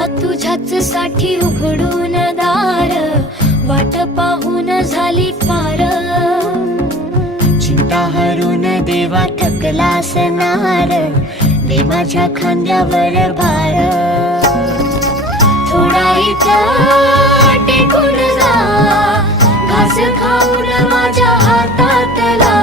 देवा तुझ्याच साठी उघडून दार, वाट पाहून झाली पार। चिंता हरून देवा थकला असणार, दे माझ्या खांद्यावर भार। थोडा इथं टेकून जा, घास खाऊन माझ्या हातातला,